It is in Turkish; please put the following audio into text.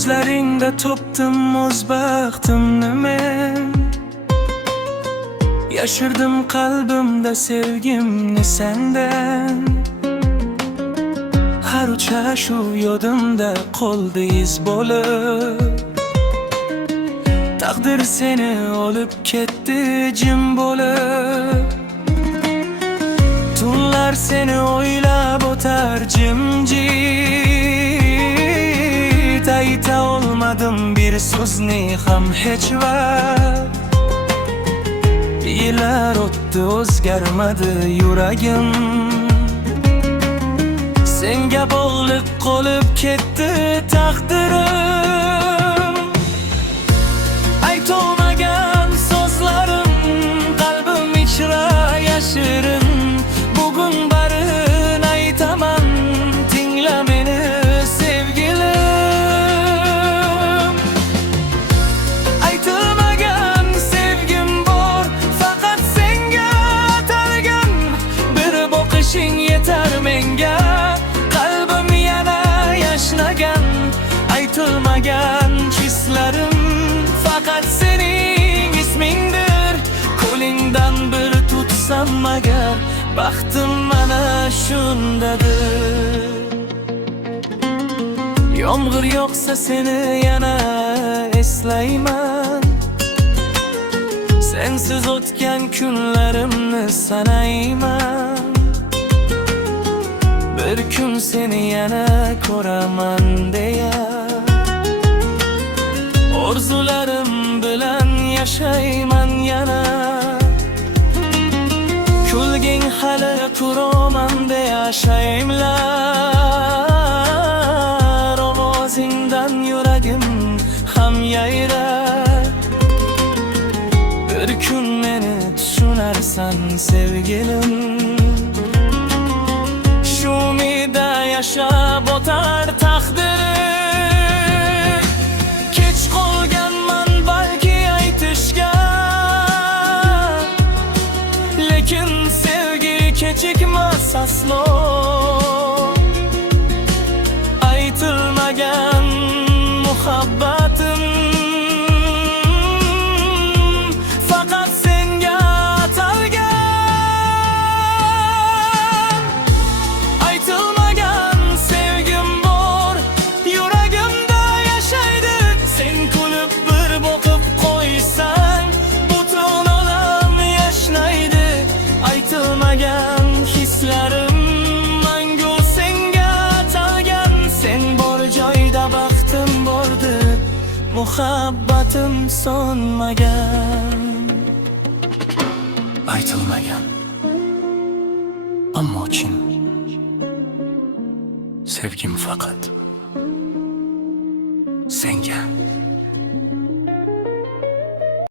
Ko'zlaringda topdim o'z baxtimni men. Yashirdim qalbimda sevgimni sendan. Har uchrashuv yodimda qoldi iz bo'lib. Taqdir seni olib ketdi jim bo'lib. Tunlar seni o'ylab o'tar jimjit. Ayta olmadim bir so'zni ham hech vaqt. Yillar o'tdi o'zgarmadi yuragim. Senga bog'liq qolib ketdi taqdirim. Aytolmagan so'zlarim qalbim ichra yashirin. Bugun barin aytaman, tingla meni sevgilim. Aytilmagan sevgim bor, faqat senga atalgan. Bir boqishing yetar menga, qalbim yana yashnagan. Aytilmagan hislarim faqat sening ismingdir. Qo'lingdan bir tutsam agar, baxtim mana shundadir. Yomg'ir yog'sa seni yana eslayman. Sensiz o'tgan kunlarimni sanayman. Bir kun seni yana ko'raman deya orzularim bilan yashayman yana. Kulging hali turaman deya shaymlar. Ovozingdan yuragim ham yayrar. Bir kun meni tushunarsan sevgilim. Shu umidda yashab o'tar taqdir. Kech qolganman balki aytishga, lekin sevgi kechikmas aslo. Aytilmagan muhabbatim faqat senga atalgan. Aytilmagan sevgim bor, yuragimda yashaydi. Sen kulib bir boqib qo'ysang, butun olam yashnaydi. Aytilmagan hislarim mangu senga atalgan. Sen bor joyda baxtim bordir, muhabbatim so'nmagan. Aytilmagan, ammo chin sevgim faqat senga.